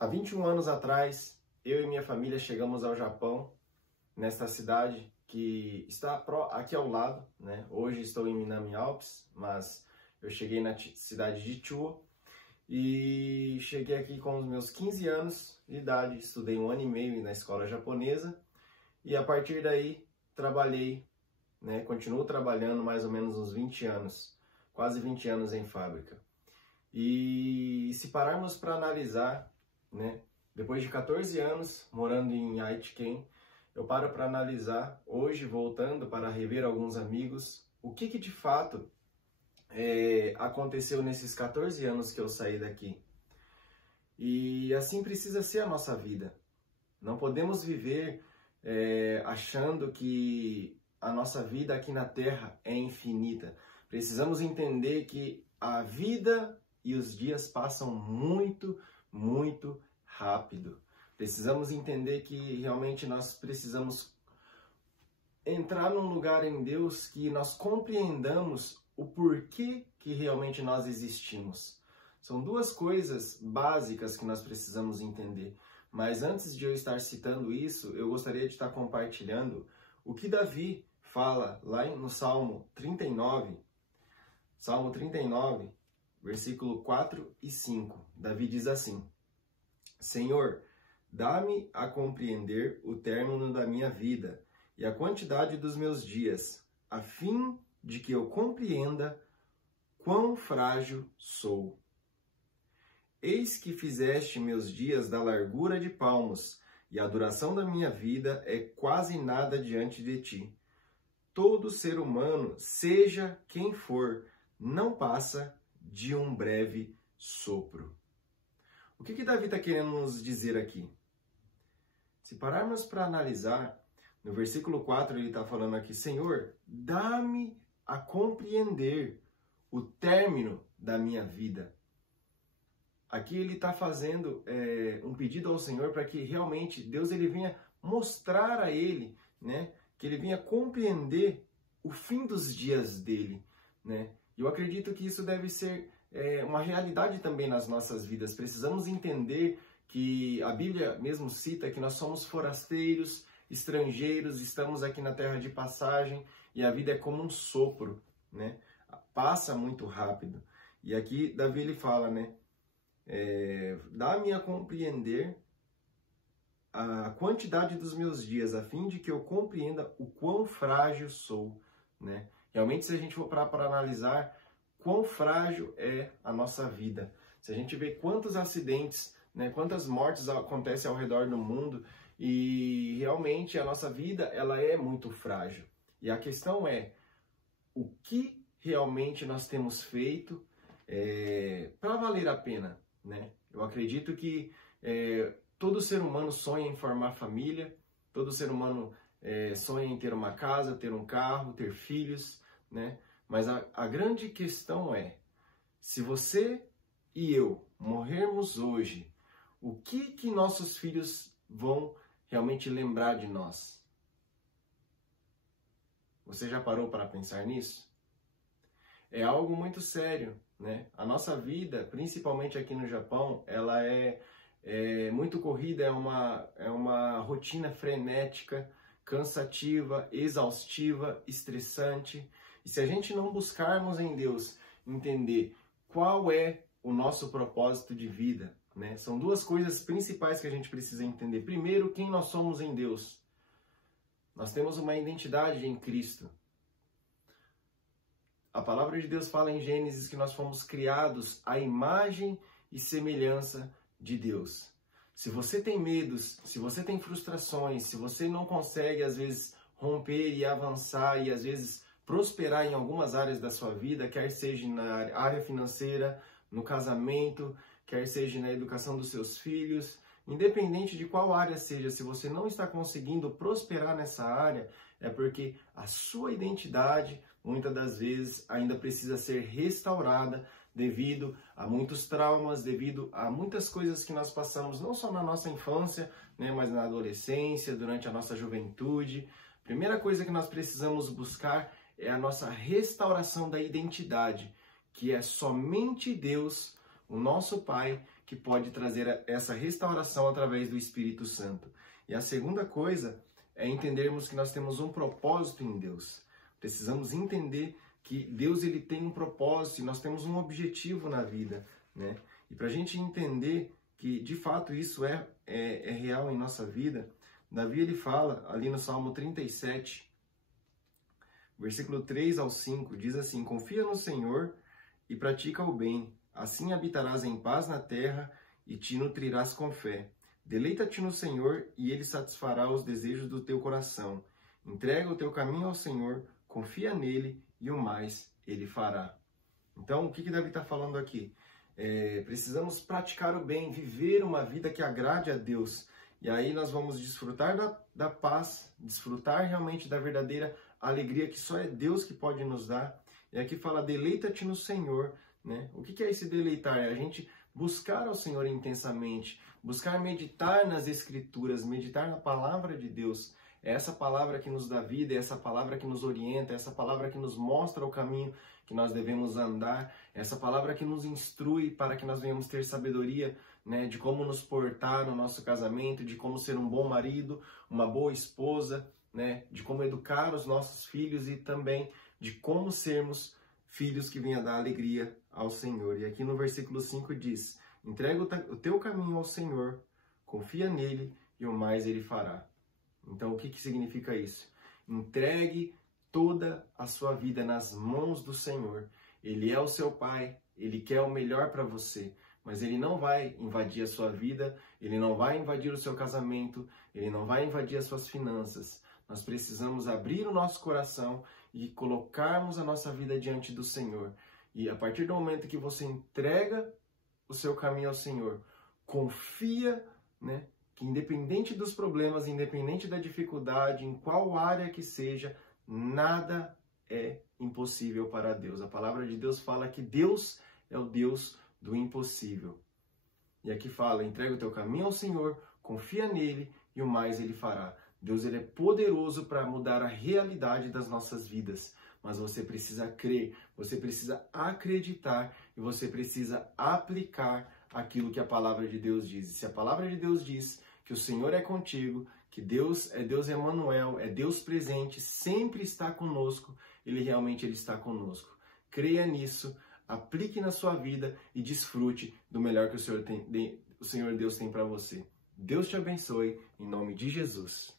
Há 21 anos atrás, eu e minha família chegamos ao Japão, nesta cidade que está aqui ao lado, né? Hoje estou em Minami Alpes, mas eu cheguei na cidade de Chuo e cheguei aqui com os meus 15 anos de idade, estudei 1 ano e meio na escola japonesa e a partir daí trabalhei, né? Continuo trabalhando mais ou menos uns 20 anos, quase 20 anos em fábrica. E se pararmos para analisar, né? Depois de 14 anos morando em Aichiken, eu paro para analisar, hoje voltando para rever alguns amigos, o que de fato aconteceu nesses 14 anos que eu saí daqui. E assim precisa ser a nossa vida. Não podemos viver achando que a nossa vida aqui na Terra é infinita. Precisamos entender que a vida e os dias passam muito, muito rápido. Precisamos entender que realmente nós precisamos entrar num lugar em Deus que nós compreendamos o porquê que realmente nós existimos. São duas coisas básicas que nós precisamos entender. Mas antes de eu estar citando isso, eu gostaria de estar compartilhando o que Davi fala lá no Salmo 39. Salmo 39, versículo 4 e 5. Davi diz assim: Senhor, dá-me a compreender o término da minha vida e a quantidade dos meus dias, a fim de que eu compreenda quão frágil sou. Eis que fizeste meus dias da largura de palmos, e a duração da minha vida é quase nada diante de ti. Todo ser humano, seja quem for, não passa de um breve sopro. O que Davi está querendo nos dizer aqui? Se pararmos para analisar, no versículo 4 ele está falando aqui: Senhor, dá-me a compreender o término da minha vida. Aqui ele está fazendo um pedido ao Senhor para que realmente Deus ele venha mostrar a ele, né, que ele venha compreender o fim dos dias dele, né? Eu acredito que isso deve ser uma realidade também nas nossas vidas. Precisamos entender que a Bíblia mesmo cita que nós somos forasteiros, estrangeiros, estamos aqui na terra de passagem e a vida é como um sopro, né? Passa muito rápido. E aqui Davi ele fala, né? Dá-me a compreender a quantidade dos meus dias, a fim de que eu compreenda o quão frágil sou, né? Realmente, se a gente for para analisar quão frágil é a nossa vida, se a gente vê quantos acidentes, né, quantas mortes acontecem ao redor do mundo, e realmente a nossa vida ela é muito frágil. E a questão é, o que realmente nós temos feito para valer a pena, né? Eu acredito que todo ser humano sonha em formar família, todo ser humano sonha em ter uma casa, ter um carro, ter filhos, né? Mas a grande questão é, se você e eu morrermos hoje, o que nossos filhos vão realmente lembrar de nós? Você já parou para pensar nisso? É algo muito sério, né? A nossa vida, principalmente aqui no Japão, ela é muito corrida, é uma rotina frenética, cansativa, exaustiva, estressante. E se a gente não buscarmos em Deus entender qual é o nosso propósito de vida, né? São duas coisas principais que a gente precisa entender. Primeiro, quem nós somos em Deus. Nós temos uma identidade em Cristo. A palavra de Deus fala em Gênesis que nós fomos criados à imagem e semelhança de Deus. Se você tem medos, se você tem frustrações, se você não consegue às vezes romper e avançar e às vezes prosperar em algumas áreas da sua vida, quer seja na área financeira, no casamento, quer seja na educação dos seus filhos, independente de qual área seja, se você não está conseguindo prosperar nessa área, é porque a sua identidade, muitas das vezes, ainda precisa ser restaurada devido a muitos traumas, devido a muitas coisas que nós passamos, não só na nossa infância, né, mas na adolescência, durante a nossa juventude. Primeira coisa que nós precisamos buscar é a nossa restauração da identidade, que é somente Deus, o nosso Pai, que pode trazer essa restauração através do Espírito Santo. E a segunda coisa é entendermos que nós temos um propósito em Deus. Precisamos entender que Deus ele tem um propósito e nós temos um objetivo na vida, né? E para a gente entender que de fato isso é real em nossa vida, Davi ele fala ali no Salmo 37, versículo 3 ao 5, diz assim: confia no Senhor e pratica o bem, assim habitarás em paz na terra e te nutrirás com fé. Deleita-te no Senhor e Ele satisfará os desejos do teu coração. Entrega o teu caminho ao Senhor, confia nele e o mais Ele fará. Então, o que Davi está falando aqui? Precisamos praticar o bem, viver uma vida que agrade a Deus. E aí nós vamos desfrutar da paz, desfrutar realmente da verdadeira alegria que só é Deus que pode nos dar. E aqui fala, deleita-te no Senhor, né? O que é esse deleitar? É a gente buscar ao Senhor intensamente, buscar meditar nas Escrituras, meditar na palavra de Deus. É essa palavra que nos dá vida, é essa palavra que nos orienta, é essa palavra que nos mostra o caminho que nós devemos andar, é essa palavra que nos instrui para que nós venhamos ter sabedoria, né, de como nos portar no nosso casamento, de como ser um bom marido, uma boa esposa, né, de como educar os nossos filhos e também de como sermos filhos que venham dar alegria ao Senhor. E aqui no versículo 5 diz, entrega o teu caminho ao Senhor, confia nele e o mais ele fará. Então, o que significa isso? Entregue toda a sua vida nas mãos do Senhor. Ele é o seu Pai, Ele quer o melhor para você, mas Ele não vai invadir a sua vida, Ele não vai invadir o seu casamento, Ele não vai invadir as suas finanças. Nós precisamos abrir o nosso coração e colocarmos a nossa vida diante do Senhor. E a partir do momento que você entrega o seu caminho ao Senhor, confia, né, que independente dos problemas, independente da dificuldade, em qual área que seja, nada é impossível para Deus. A palavra de Deus fala que Deus é o Deus do impossível. E aqui fala, entrega o teu caminho ao Senhor, confia nele e o mais ele fará. Deus ele é poderoso para mudar a realidade das nossas vidas, mas você precisa crer, você precisa acreditar e você precisa aplicar aquilo que a palavra de Deus diz. E se a palavra de Deus diz que o Senhor é contigo, que Deus Emanuel, é Deus presente, sempre está conosco, Ele realmente está conosco. Creia nisso, aplique na sua vida e desfrute do melhor que o Senhor Deus tem para você. Deus te abençoe, em nome de Jesus.